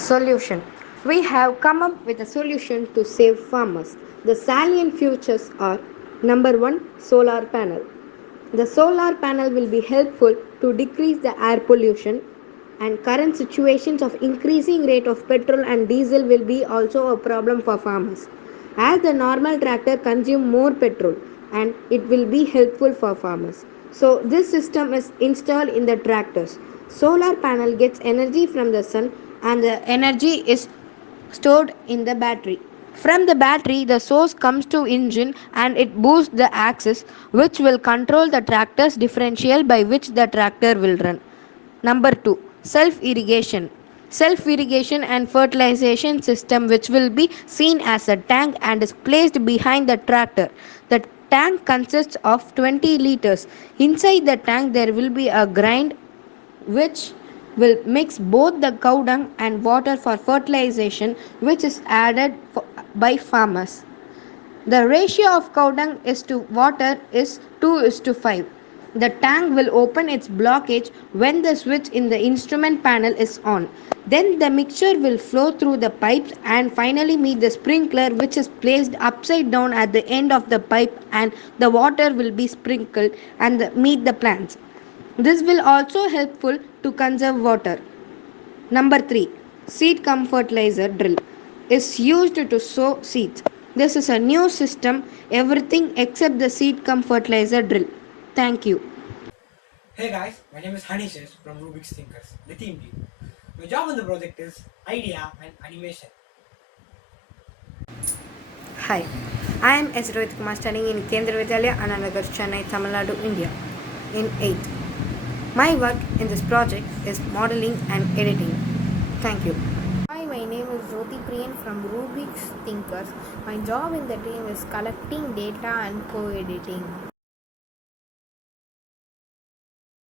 Solution. We have come up with a solution to save farmers. The salient features are: number 1, solar panel. The solar panel will be helpful to decrease the air pollution, and current situations of increasing rate of petrol and diesel will be also a problem for farmers, as the normal tractor consume more petrol, and it will be helpful for farmers. So this system is installed in the tractors. Solar panel gets energy from the sun, and the energy is stored in the battery. From the battery, the source comes to engine and it boosts the axis, which will control the tractor's differential by which the tractor will run. Number 2, self irrigation. Self irrigation and fertilization system, which will be seen as a tank and is placed behind the tractor. The tank consists of 20 liters. Inside the tank, there will be a grind which will mix both the cow dung and water for fertilization, which is added by farmers. The ratio of cow dung is to water is 2:5. The tank will open its blockage when the switch in the instrument panel is on. Then the mixture will flow through the pipes and finally meet the sprinkler, which is placed upside down at the end of the pipe, and the water will be sprinkled and meet the plants. This will also helpful to conserve water. Number 3, seed cum fertilizer drill is used to sow seeds. This is a new system, everything except the seed cum fertilizer drill. Thank you. Hey guys, my name is Hanishes from RUBIx Thinkers, the team lead. My job on the project is idea and animation. Hi, I am S. Rohit Kumar, studying in Kendra Vidyalaya, Ananagar, Chennai, Tamil Nadu, India, in 8th. My work in this project is modeling and editing. Thank you. Hi, my name is Jyoti Priyan from RUBIx Thinkers. My job in the team is collecting data and co-editing.